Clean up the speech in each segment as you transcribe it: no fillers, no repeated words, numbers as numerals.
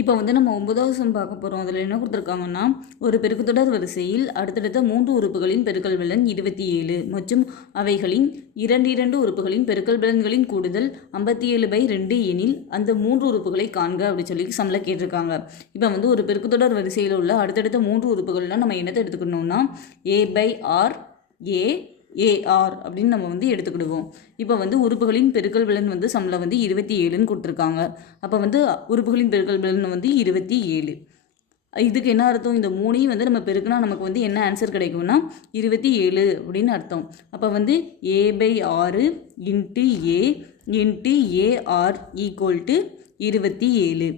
இப்போ வந்து நம்ம 9வது சம் பார்க்க போகிறோம். அதில் என்ன கொடுத்துருக்காங்கன்னா, ஒரு பெருக்குத்தொடர் வரிசையில் அடுத்தடுத்த 3 உறுப்புகளின் பெருக்கல் பலன் 27 மற்றும் அவைகளின் இரண்டு உறுப்புகளின் பெருக்கல் பலன்களின் கூடுதல் 57/2 எனில் அந்த 3 உறுப்புகளை காண்க அப்படின்னு சொல்லி சம்மில் கேட்டிருக்காங்க. இப்போ வந்து ஒரு பெருக்குத்தொடர் வரிசையில் உள்ள அடுத்தடுத்த 3 உறுப்புகள்லாம் நம்ம என்னத்தை எடுத்துக்கணும்னா a/r a ஏஆர் அப்படின்னு நம்ம வந்து எடுத்துக்கிடுவோம். இப்போ வந்து உறுப்புகளின் பெருக்கல் பலன் வந்து சம்மில் வந்து 27ன்னு கொடுத்துருக்காங்க. அப்போ வந்து உறுப்புகளின் பெருக்கல் பலன் வந்து 27. இதுக்கு என்ன அர்த்தம்? இந்த 3ஐயும் வந்து நம்ம பெருக்குனா நமக்கு வந்து என்ன ஆன்சர் கிடைக்கும்னா 27 அப்படின்னு அர்த்தம். அப்போ வந்து a/6 into a into AR equal to 27.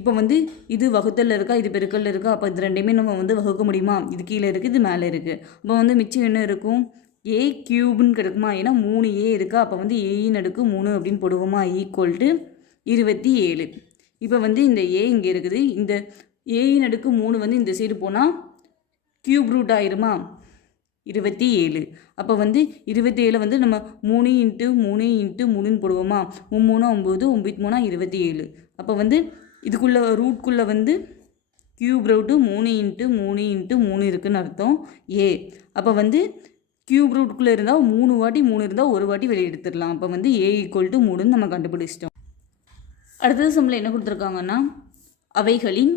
இப்போ வந்து இது வகுத்தலில் இருக்கா, இது பெருக்கல்ல இருக்கா? அப்போ இது ரெண்டையுமே நம்ம வந்து வகுக்க முடியுமா? இது கீழே இருக்குது, இது மேலே இருக்குது. அப்போ வந்து மிச்சம் என்ன இருக்கும்? ஏ கியூப்னு கிடைக்குமா? ஏன்னா 3a இருக்கா, அப்போ வந்து ஏயின் அடுக்கு 3 அப்படின்னு போடுவோமா? Equal to 27. இப்போ வந்து இந்த ஏ இங்கே இருக்குது, இந்த ஏயின் அடுக்கு 3 வந்து இந்த சைடு போனால் கியூப் ரூட் ஆயிருமா? 27. அப்போ வந்து 27 வந்து நம்ம 3 × 3 × 3ன்னு போடுவோமா? 3 9 9 3 27. அப்போ வந்து இதுக்குள்ள ரூட்குள்ளே வந்து கியூப் ரூட்டு 3 × 3 × 3 இருக்குதுன்னு அர்த்தம் ஏ. அப்போ வந்து கியூப் ரூட்டுக்குள்ளே இருந்தால் 3 வாட்டி 3 இருந்தால் ஒரு வாட்டி வெளியே எடுத்துடலாம். அப்போ வந்து a = 3ன்னு நம்ம கண்டுபிடிச்சிட்டோம். அடுத்தது சம்மில் என்ன கொடுத்துருக்காங்கன்னா, அவைகளின்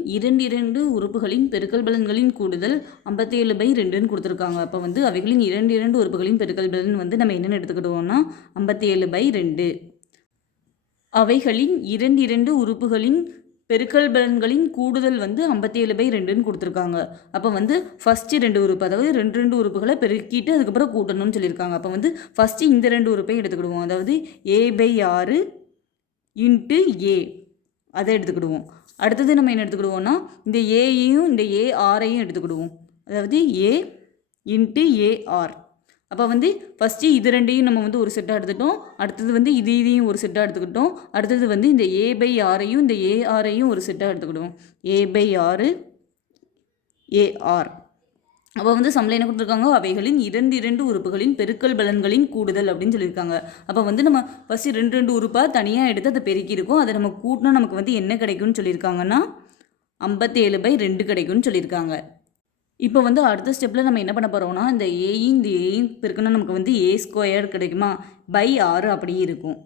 இரண்டு உறுப்புகளின் பெருக்கல் பலன்களின் கூடுதல் 57/2ன்னு கொடுத்துருக்காங்க. அப்போ வந்து அவைகளின் இரண்டு உறுப்புகளின் பெருக்கல் பலன் வந்து நம்ம என்னென்னு எடுத்துக்கிடுவோம்னா 57/2. அவைகளின் இரண்டு உறுப்புகளின் பெருக்கல் பலன்களின் கூடுதல் வந்து 57/2ன்னு கொடுத்துருக்காங்க. அப்போ வந்து ஃபஸ்ட்டு 2 உறுப்பு, அதாவது ரெண்டு உறுப்புகளை பெருக்கிட்டு அதுக்கப்புறம் கூட்டணும்னு சொல்லியிருக்காங்க. அப்போ வந்து ஃபஸ்ட்டு இந்த 2 உறுப்பையும் எடுத்துக்கிடுவோம். அதாவது a/6 இன்ட்டு a அதை எடுத்துக்கிடுவோம். அடுத்தது நம்ம என்ன எடுத்துக்கிடுவோம்னா இந்த ஏயையும் இந்த ஏஆரையும் எடுத்துக்கிடுவோம். அதாவது a இன்ட்டு ஏஆர். அப்போ வந்து ஃபஸ்ட்டு இது ரெண்டையும் நம்ம வந்து ஒரு செட்டாக எடுத்துட்டோம். அடுத்தது வந்து இதையும் ஒரு செட்டாக எடுத்துக்கிட்டோம். அடுத்தது வந்து இந்த a/6ஐயும் இந்த ஏஆரையும் ஒரு செட்டாக எடுத்துக்கிடுவோம். a/6 AR. அப்போ வந்து சம்மில் என்ன கொடுத்துருக்காங்க? அவைகளின் இரண்டு உறுப்புகளின் பெருக்கல் பலன்களின் கூடுதல் அப்படின்னு சொல்லியிருக்காங்க. அப்போ வந்து நம்ம ஃபஸ்ட்டு ரெண்டு உறுப்பாக தனியாக எடுத்து அதை பெருக்கியிருக்கோம். அதை நம்ம கூட்டினா நமக்கு வந்து என்ன கிடைக்கும்னு சொல்லியிருக்காங்கன்னா 57/2 கிடைக்கும்னு சொல்லியிருக்காங்க. இப்போ வந்து அடுத்த ஸ்டெப்பில் நம்ம என்ன பண்ண போகிறோம்னா, இந்த ஏயும் பெருக்கணும் நமக்கு வந்து a² கிடைக்குமா? /6 அப்படியே இருக்கும்.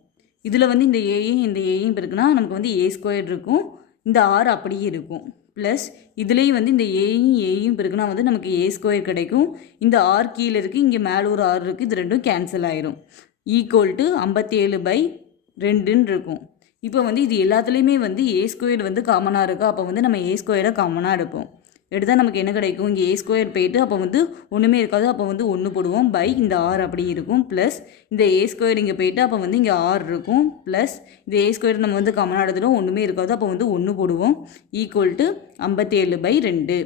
இதில் வந்து இந்த ஏயும் பெருக்குனா நமக்கு வந்து a² இருக்கும். இந்த 6 அப்படியே இருக்கும். ப்ளஸ் இதுலேயும் வந்து இந்த ஏயும் பெருக்குனா வந்து நமக்கு a² கிடைக்கும். இந்த r கீழே இருக்குது, இங்கே மேலே ஒரு r இருக்குது, இது ரெண்டும் கேன்சல் ஆயிரும். ஈக்குவல் டு 57/2ன்னு இருக்கும். இப்போ வந்து இது எல்லாத்துலேயுமே வந்து a² வந்து காமனாக இருக்கா? அப்போ வந்து நம்ம a² காமனாக எடுப்போம். எடுத்தால் நமக்கு என்ன கிடைக்கும்? இங்கே a² போயிட்டு அப்போ வந்து ஒன்றுமே இருக்காது. அப்போ வந்து 1 போடுவோம். இந்த r அப்படி இருக்கும். ப்ளஸ் இந்த a² இங்கே போயிட்டு அப்போ வந்து இங்கே r இருக்கும். ப்ளஸ் இந்த a² நம்ம வந்து காமனாக எடுத்துட்டோம், ஒன்றுமே இருக்காது. அப்போ வந்து 1 போடுவோம். Equal to 57/2.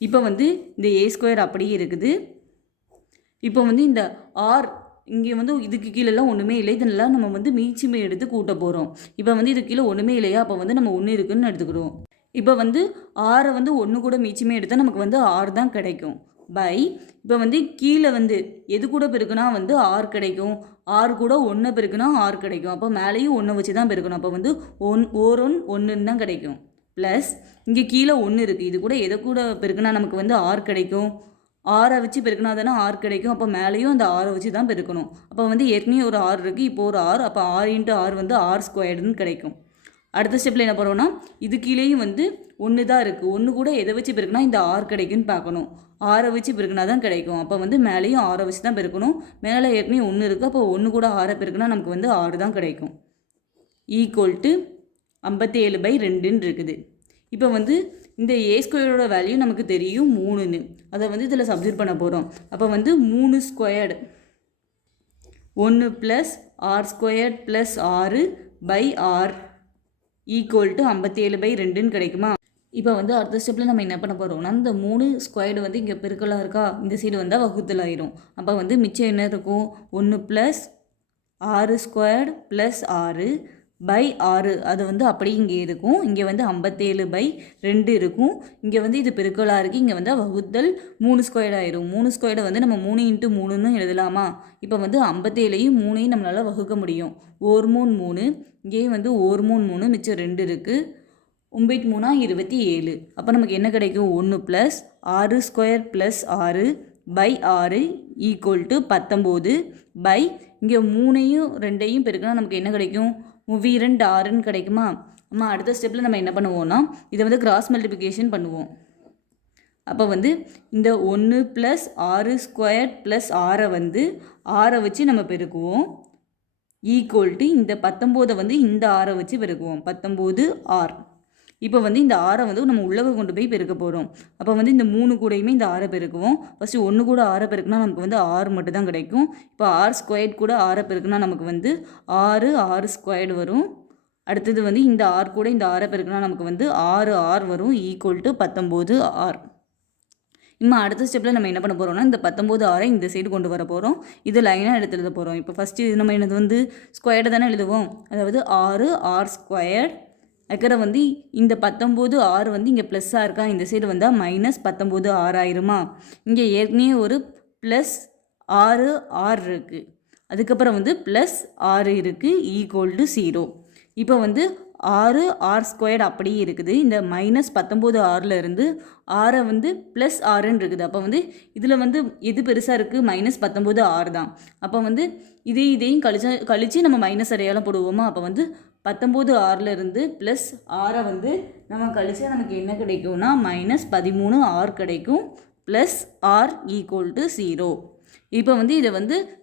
இப்போ வந்து இந்த a² அப்படியே இருக்குது. இப்போ வந்து இந்த r இங்கே வந்து இதுக்கு கீழெல்லாம் ஒன்றுமே இல்லை. இதெல்லாம் நம்ம வந்து மீச்சிமை எடுத்து கூட்ட போகிறோம். இப்போ வந்து இதுக்கு கீழே ஒன்றுமே இல்லையா? அப்போ வந்து நம்ம 1 இருக்குதுன்னு எடுத்துக்கிடுவோம். இப்போ வந்து 6 வந்து 1 கூட மீச்சிமே எடுத்தால் நமக்கு வந்து 6 தான் கிடைக்கும். இப்போ வந்து கீழே வந்து எது கூட பெருக்குனா வந்து 6 கிடைக்கும். 6 கூட 1 பெருக்குனா 6 கிடைக்கும். அப்போ மேலேயும் 1 வச்சு தான் பெருக்கணும். அப்போ வந்து 1 தான் கிடைக்கும். ப்ளஸ் இங்கே கீழே 1 இருக்குது. இது கூட எதை கூட பெருக்குனா நமக்கு வந்து 6 கிடைக்கும். 6 வச்சு பெருக்குனா தானே 6 கிடைக்கும். அப்போ மேலேயும் அந்த 6 வச்சு தான் பெருக்கணும். அப்போ வந்து ஏற்கனவே ஒரு 6 இருக்குது, இப்போ ஒரு 6. அப்போ 6 × 6 வந்து r² கிடைக்கும். அடுத்த ஸ்டெப்பில் என்ன பண்ணுறோன்னா, இது கீழேயும் வந்து 1 தான் இருக்குது. 1 கூட எதை வச்சு பெருக்குனா இந்த r கிடைக்குன்னு பார்க்கணும். 6 வச்சு பெருக்குனா தான் கிடைக்கும். அப்போ வந்து மேலேயும் 6 வச்சு தான் பெருக்கணும். மேலே ஏற்கனவே 1 இருக்குது. அப்போ 1 கூட 6 பெருக்குனா நமக்கு வந்து 6 தான் கிடைக்கும். ஈக்குவல் டு 57/2ன்னு இருக்குது. இப்போ வந்து இந்த a² வேல்யூ நமக்கு தெரியும் 3ன்னு. அதை வந்து இதில் சப்ஸ்டிட்யூட் பண்ண போகிறோம். அப்போ வந்து 3² 1 + r² + 6/r ஈக்குவல் டு 57/2ன்னு கிடைக்குமா? இப்போ வந்து அடுத்த ஸ்டெப்பில் நம்ம என்ன பண்ண போகிறோம்னா, இந்த 3² வந்து இங்கே பெருக்கலாக இருக்கா, இந்த சைடு வந்தால் வகுத்தல் ஆயிரும். அப்போ வந்து மிச்சம் என்ன இருக்கும்? 1 + r² + 6/6 அது வந்து அப்படியே இங்கே இருக்கும். இங்கே வந்து 57/2 இருக்கும். இங்கே வந்து இது பெருக்கலாக இருக்குது, இங்கே வந்து வகுத்தல் 3² ஆயிரும். 3² வந்து நம்ம 3 × 3ன்னு எழுதலாமா? இப்போ வந்து 57ஐயும் 3ஐயும் நம்மளால் வகுக்க முடியும். 1 3 3, இங்கேயும் வந்து 1 3 3, மிச்சம் 2 இருக்குது. 9 3 27. அப்போ நமக்கு என்ன கிடைக்கும் 1 plus 6 square plus 6 by 6 equal to 19 by இங்கே 3ஐயும் 2ஐயும் பெருக்கினா நமக்கு என்ன கிடைக்கும் 32 6ன்னு கிடைக்குமா. நம்ம அடுத்த ஸ்டெப்பில் நம்ம என்ன பண்ணுவோம்னா இதை வந்து கிராஸ் மல்டிப்ளிகேஷன் பண்ணுவோம். அப்போ வந்து இந்த 1 ப்ளஸ் 6 ஸ்கொயர் ப்ளஸ் 6 வந்து 6 வச்சு நம்ம பெருக்குவோம் ஈக்குவல் டு இந்த 19 வந்து இந்த 6 வச்சு பெருக்குவோம் 19 6. இப்போ வந்து இந்த 6 வந்து நம்ம உள்ளே கொண்டு போய் பெருக்க போகிறோம். அப்போ வந்து இந்த 3 கூடையுமே இந்த 6 பெருக்குவோம். ஃபஸ்ட்டு 1 கூட 6 பெருக்குனா நமக்கு வந்து 6 மட்டும் தான் கிடைக்கும். இப்போ 6 ஸ்கொயர்ட் கூட 6 பெருக்குனா நமக்கு வந்து 6 ஸ்கொயர்டு வரும். அடுத்தது வந்து இந்த 6 கூட இந்த 6 பெருக்குனா நமக்கு வந்து 6 வரும் ஈக்குவல் டு 19 6. இம்மா அடுத்த ஸ்டெப்பில் நம்ம என்ன பண்ண போகிறோம்னா இந்த 19 6 இந்த சைடு கொண்டு வர போகிறோம். இது லைனாக எடுத்து எழுத போகிறோம். இப்போ ஃபஸ்ட்டு நம்ம என்னது வந்து ஸ்கொயர்டை தானே எழுதுவோம். அதாவது 6 ஸ்கொயர்ட் அதுக்கப்புறம் வந்து இந்த 19 6 வந்து இங்கே ப்ளஸ்ஸாக இருக்கா, இந்த சைடு வந்தால் மைனஸ் 19 6 ஆயிருமா. இங்கே ஏற்கனவே ஒரு ப்ளஸ் 6 இருக்குது, அதுக்கப்புறம் வந்து ப்ளஸ் 6 இருக்குது ஈக்குவல் டு 0. இப்போ வந்து 6 ஸ்கொயர்டு அப்படியே இருக்குது. இந்த மைனஸ் 19 6லேருந்து 6 வந்து ப்ளஸ் 6ன்னு இருக்குது. அப்போ இதில் எது பெருசாக இருக்குது மைனஸ் 19 6 தான். அப்போ இதையும் கழித்து நம்ம மைனஸ் அடையாளம் போடுவோமா. அப்போ 19 6லேருந்து ப்ளஸ் 6 நம்ம கழிச்சா நமக்கு என்ன கிடைக்கும்னா மைனஸ் 13 6 கிடைக்கும் ப்ளஸ் ஆர் ஈக்குவல் டு 0. இப்போ இதை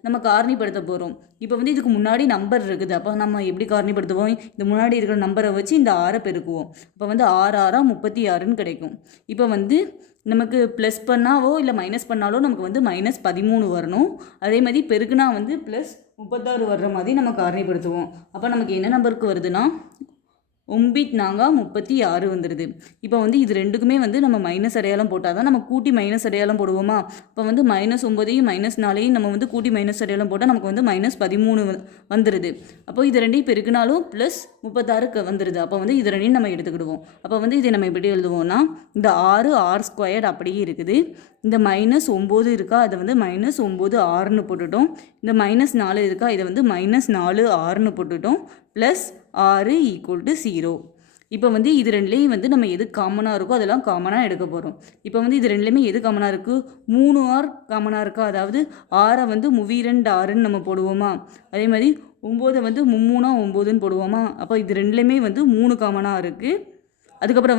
நம்ம காரணிப்படுத்த போகிறோம். இப்போ இதுக்கு முன்னாடி நம்பர் இருக்குது. அப்போ நம்ம எப்படி காரணிப்படுத்துவோம், இந்த முன்னாடி இருக்கிற நம்பரை வச்சு இந்த 6 பெருக்குவோம். அப்போ 6 6 36ன்னு கிடைக்கும். இப்போ நமக்கு ப்ளஸ் பண்ணாவோ இல்லை மைனஸ் பண்ணாலோ நமக்கு மைனஸ் 13 வரணும். அதே மாதிரி பெருக்குனா ப்ளஸ் 36 வர்ற மாதிரி நம்ம காரணிப்படுத்துவோம். அப்போ நமக்கு என்ன நம்பருக்கு வருதுன்னா 9 4 36 வந்துடுது. இப்போ இது ரெண்டுக்குமே நம்ம மைனஸ் அடையாளம் போட்டால் தான் நம்ம கூட்டி மைனஸ் அடையாளம் போடுவோமா. அப்போ மைனஸ் 9ஐயும் மைனஸ் 4ஐயும் நம்ம கூட்டி மைனஸ் அடையாளம் போட்டால் நமக்கு மைனஸ் 13 வந்துடுது. அப்போ இது ரெண்டையும் பெருக்கினாலும் ப்ளஸ் 36 வந்துடுது. அப்போ இது ரெண்டையும் நம்ம எடுத்துக்கிடுவோம். அப்போ இதை நம்ம எப்படி எழுதுவோம்னா இந்த 6 ஸ்கொயர்டு அப்படியே இருக்குது. இந்த மைனஸ் 9 இருக்கா, அதை மைனஸ் 9 6ன்னு போட்டுட்டோம். இந்த மைனஸ் 4 இருக்கா, இதை மைனஸ் 4 6ன்னு போட்டுட்டோம். Plus 6 equal to 0. இப்போ இது ரெண்டுலேயும் நம்ம எது காமனாக இருக்கோ அதெல்லாம் காமனாக எடுக்க போகிறோம். இப்போ இது ரெண்டுலேயுமே எது காமனாக இருக்குது 3 6 காமனாக இருக்கா, அதாவது 6 32 6ன்னு நம்ம போடுவோமா. அதே மாதிரி 9 3 9ன்னு போடுவோமா. அப்போ இது ரெண்டுலேயுமே 3 காமனாக இருக்குது. அதுக்கப்புறம்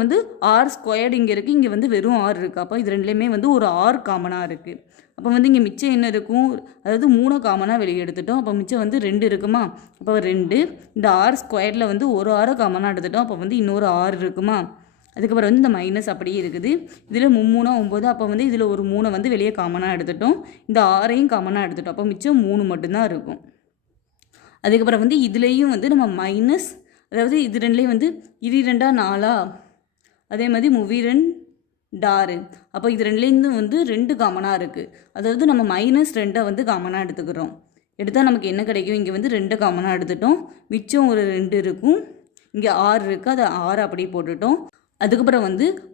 6 ஸ்கொயர்டு இங்கே இருக்குது, இங்கே வெறும் 6 இருக்குது. அப்போ இது ரெண்டுலேயுமே ஒரு 6 காமனாக இருக்குது. அப்போ இங்கே மிச்சம் என்ன இருக்கும், அதாவது 3 காமனாக வெளியே எடுத்துட்டோம். அப்போ மிச்சம் 2 இருக்குமா. அப்போ 2 இந்த 6 ஸ்கொயர்டில் ஒரு 6 காமனாக எடுத்துட்டோம். அப்போ இன்னொரு 6 இருக்குமா. அதுக்கப்புறம் இந்த மைனஸ் அப்படியே இருக்குது. இதில் 3 9, அப்போ இதில் ஒரு 3 வெளியே காமனாக எடுத்துட்டோம். இந்த 6ஐயும் காமனாக எடுத்துட்டோம். அப்போ மிச்சம் 3 மட்டும்தான் இருக்கும். அதுக்கப்புறம் இதுலேயும் நம்ம மைனஸ், அதாவது இது ரெண்டுலேயும் இது 2 4, அதே மாதிரி 32 6. அப்போ இது ரெண்டுலேருந்து 2 காமனாக இருக்குது. அதாவது நம்ம மைனஸ் 2 காமனாக எடுத்துக்கிறோம். எடுத்தால் நமக்கு என்ன கிடைக்கும், இங்கே 2 காமனாக எடுத்துட்டோம். மிச்சம் ஒரு 2 இருக்கும். இங்கே 6 இருக்குது, அதை 6 அப்படியே போட்டுட்டோம். அதுக்கப்புறம்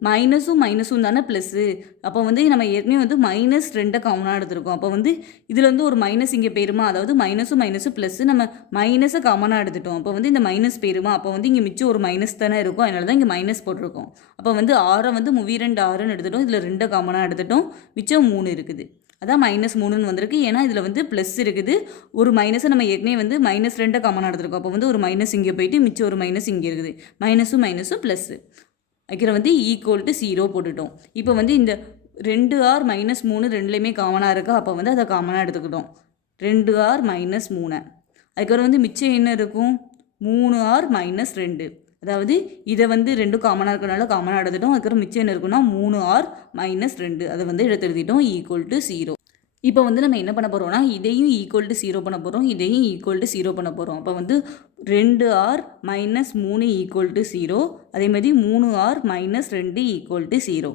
மைனஸும் தானே ப்ளஸ்ஸு. அப்போ நம்ம ஏற்கனவே மைனஸ் 2 காமனாக எடுத்துருக்கோம். அப்போ இதில் ஒரு மைனஸ் இங்கே போயிருமா, அதாவது மைனஸும் ப்ளஸ்ஸு நம்ம மைனஸை காமனாக எடுத்துட்டோம். அப்போ இந்த மைனஸ் போயிருமா. அப்போ இங்கே மிச்சம் ஒரு மைனஸ் தானே இருக்கும், அதனால தான் இங்கே மைனஸ் போட்டிருக்கோம். அப்போ 6 32 6ன்னு எடுத்துட்டோம். இதில் 2 காமனாக எடுத்துட்டோம். மிச்சம் 3 இருக்குது, அதான் மைனஸ் 3ன்னு வந்திருக்கு. ஏன்னா இதில் ப்ளஸ் இருக்குது. ஒரு மைனஸை நம்ம ஏற்கனவே மைனஸ் 2 காமனாக எடுத்துருக்கோம். அப்போ ஒரு மைனஸ் இங்கே போயிட்டு மிச்சம் ஒரு மைனஸ் இங்கே இருக்குது. மைனஸும் ப்ளஸ்ஸு வைக்கிற ஈக்குவல் டு 0 போட்டுட்டோம். இப்போ இந்த 2r மைனஸ் 3 ரெண்டுலேயுமே காமனாக இருக்கா. அப்போ அதை காமனாக எடுத்துக்கிட்டோம். 2r minus 3. அதுக்கப்புறம் மிச்சம் என்ன இருக்கும் 3r மைனஸ் 2. அதாவது இதை 2 காமனாக இருக்கிறனால காமனாக எடுத்துட்டோம். அதுக்கப்புறம் மிச்சம் என்ன இருக்குன்னா 3r மைனஸ் 2, அதை எடுத்து எழுதிட்டோம் ஈக்குவல் டு 0. இப்போ நம்ம என்ன பண்ண போகிறோம்னா இதையும் ஈக்குவல் டு 0 பண்ண போகிறோம், இதையும் ஈக்குவல் டு 0 பண்ண போகிறோம். அப்போ 2r மைனஸ் 3 ஈக்குவல் டு 0, அதே மாதிரி 3r மைனஸ் 2 ஈக்குவல் டு 0.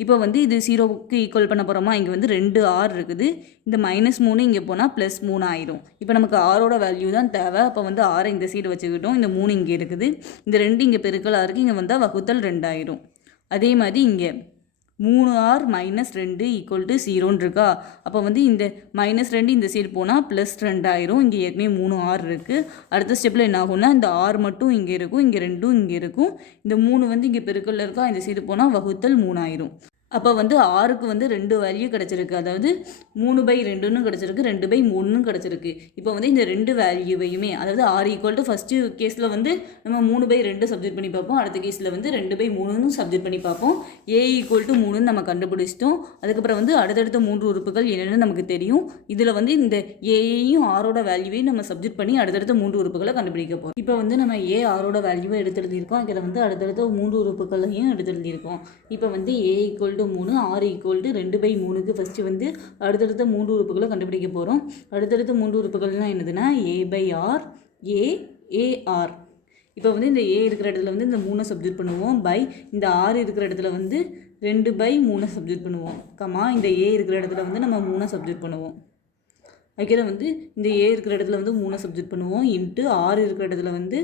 இப்போ இது 0க்கு ஈக்குவல் பண்ண போகிறோமா. இங்கே 2r இருக்குது, இந்த மைனஸ் 3 இங்கே போனால் ப்ளஸ் 3 ஆயிரும். இப்போ நமக்கு ஆரோட வேல்யூ தான் தேவை. அப்போ 6 இந்த சைடு வச்சுக்கிட்டோம். இந்த 3 இங்கே இருக்குது, இந்த 2 இங்கே பெருக்கலாக இருக்குது, இங்கே வந்தால் வகுத்தல் 2 ஆயிரும். அதே மாதிரி இங்கே 3r மைனஸ் 2 ஈக்குவல் டு 0ன்னு இருக்கா. அப்போ வந்து இந்த -2 இந்த சைடு போனால் +2 ஆயிரும். இங்கே ஏற்கனவே 3r இருக்குது. அடுத்த ஸ்டெப்பில் என்ன ஆகும்னா இந்த r மட்டும் இங்கே இருக்கும், இங்கே 2ம் இங்கே இருக்கும். இந்த 3 வந்து இங்கே பெருக்கல்ல இருக்கா, இந்த சைடு போனால் வகுத்தல் 3 ஆயிரும். அப்போ வந்து ஆருக்கு வந்து 2 வேல்யூ கிடச்சிருக்கு. அதாவது 3/2ன்னு கிடச்சிருக்கு, 2/3ன்னு கிடச்சிருக்கு. இப்போ வந்து இந்த 2 வேல்யூவையுமே, அதாவது r ஈக்குவல் டு ஃபஸ்ட்டு கேஸில் வந்து நம்ம 3/2 சப்ஜெக்ட் பண்ணி பார்ப்போம். அடுத்த கேஸில் வந்து 2/3ன்னு சப்ஜெக்ட் பண்ணி பார்ப்போம். a ஈக்குவல் டு 3ன்னு நம்ம கண்டுபிடிச்சிட்டோம். அதுக்கப்புறம் வந்து அடுத்தடுத்த 3 உறுப்புகள் என்னென்னு நமக்கு தெரியும். இதில் வந்து இந்த ஏயையும் ஆரோட வேல்யூவையும் நம்ம சப்ஜெக்ட் பண்ணி அடுத்தடுத்த 3 உறுப்புகளை கண்டுபிடிக்க போகிறோம். இப்போ வந்து நம்ம ஆரோட வேல்யூவை எடுத்து எழுதியிருக்கோம். இதில் வந்து அடுத்தடுத்த 3 உறுப்புகளையும் எடுத்து எழுதியிருக்கோம். இப்போ வந்து a equal to 3, r equal to 2/3க்கு ஃபஸ்ட்டு வந்து அடுத்தடுத்த 3 உறுப்புகளை கண்டுபிடிக்க போகிறோம். அடுத்தடுத்த 3 உறுப்புகள்லாம் என்னதுன்னா a/r, a/ar. இப்போ வந்து இந்த a இருக்கிற இடத்துல வந்து இந்த 3 சப்ஜெக்ட் பண்ணுவோம். பை இந்த r இருக்கிற இடத்துல வந்து 2/3 சப்ஜெக்ட் பண்ணுவோம். கமா இந்த a இருக்கிற இடத்துல வந்து நம்ம 3 சப்ஜெக்ட் பண்ணுவோம். அதுக்கப்புறம் வந்து இந்த a இருக்கிற இடத்துல வந்து 3 சப்ஜெக்ட் பண்ணுவோம். இன்ட்டு r இருக்கிற இடத்துல வந்து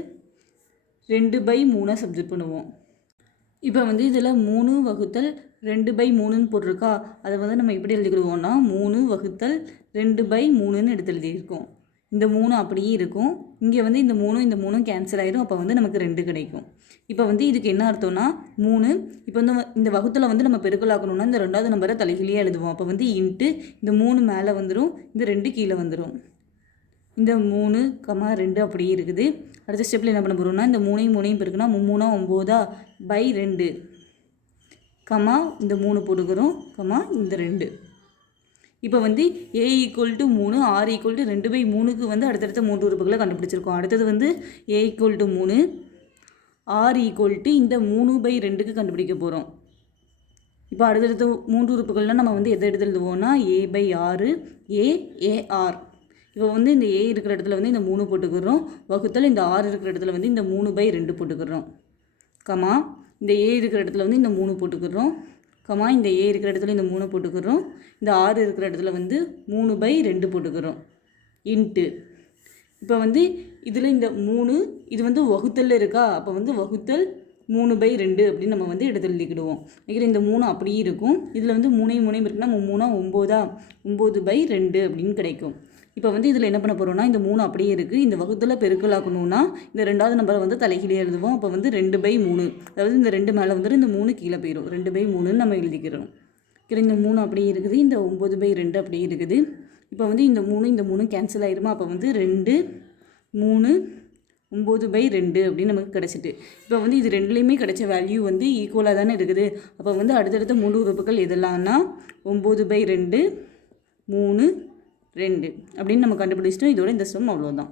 2/3 சப்ஜெக்ட் பண்ணுவோம். இப்போ வந்து இதில் 3 வகுத்தல் 2/3ன்னு போட்டிருக்கா. அதை வந்து நம்ம எப்படி எழுதிக்கிடுவோம்னா 3 வகுத்தல் 2/3ன்னு எடுத்து எழுதியிருக்கோம். இந்த 3 அப்படியே இருக்கும். இங்கே வந்து இந்த 3 கேன்சல் ஆகிடும். அப்போ வந்து நமக்கு 2 கிடைக்கும். இப்போ வந்து இதுக்கு என்ன அர்த்தம்னா 3 இப்போ வந்து இந்த வகுத்தில் வந்து நம்ம பெருக்கலாக்கணும்னா இந்த 2வது நம்பரை தலைகீழியாக எழுதுவோம். அப்போ வந்து இன்ட்டு இந்த 3 மேலே வந்துடும், இந்த 2 கீழே வந்துடும். இந்த 3, 2 அப்படியே இருக்குது. அடுத்த ஸ்டெப்பில் என்ன பண்ண போகிறோம்னா இந்த 3 பெருக்குனா 3 9 பை 2 கமா இந்த 3 போட்டுக்கிறோம், கமா இந்த 2. இப்போ வந்து a equal to 3, r equal to 2/3க்கு வந்து அடுத்தடுத்த 3 உறுப்புகளை கண்டுபிடிச்சிருக்கோம். அடுத்தது வந்து a equal to 3, r equal to இந்த 3/2க்கு கண்டுபிடிக்க போகிறோம். இப்போ அடுத்தடுத்த 3 உறுப்புகள்லாம் நம்ம வந்து எதை எடுத்து எழுதுவோம்னா a/r, a/ar. இப்போ வந்து இந்த a இருக்கிற இடத்துல வந்து இந்த 3 போட்டுக்கிறோம். வகுத்தல் இந்த r இருக்கிற இடத்துல வந்து இந்த 3/2 போட்டுக்கிறோம். கமா இந்த a இருக்கிற இடத்துல வந்து இந்த 3 போட்டுக்கிறோம். கமா இந்த a இருக்கிற இடத்துல இந்த 3 போட்டுக்கிறோம். இந்த r இருக்கிற இடத்துல வந்து 3/2 போட்டுக்கிறோம். இன்ட்டு இப்போ வந்து இதில் இந்த 3 இது வந்து வகுத்தல் இருக்கா. அப்போ வந்து வகுத்தல் 3/2 அப்படின்னு நம்ம வந்து எடுத்து எழுதிக்கிடுவோம். இந்த 3 அப்படியே இருக்கும். இதில் வந்து 3 இருக்குன்னா 3 9/2 அப்படின்னு கிடைக்கும். இப்போ வந்து இதில் என்ன பண்ண போகிறோம்னா இந்த 3 அப்படியே இருக்குது. இந்த வகுத்தில் பெருக்கலாக்கணும்னா இந்த 2வது நம்பரை வந்து தலைகீழியாக எழுதுவோம். அப்போ வந்து 2/3, அதாவது இந்த 2 மேலே வந்துடும், இந்த 3 கீழே போயிடும். 2/3ன்னு நம்ம எழுதிக்கிறோம். இந்த 3 அப்படியே இருக்குது, இந்த 9/2 அப்படியே இருக்குது. இப்போ வந்து இந்த 3 கேன்சல் ஆகிருமா. அப்போ வந்து 2, 3, 9/2 அப்படின்னு நமக்கு கிடச்சிட்டு. இப்போ வந்து இது ரெண்டுலேயுமே கிடைச்ச வேல்யூ வந்து ஈக்குவலாக தானே இருக்குது. அப்போ வந்து அடுத்தடுத்த 3 உறுப்புகள் எதெல்லாம்னா 9/2, 3, 2 அப்படின்னு நம்ம கண்டுபிடிச்சிட்டோம். இதோட இந்த சம் அவ்வளோதான்.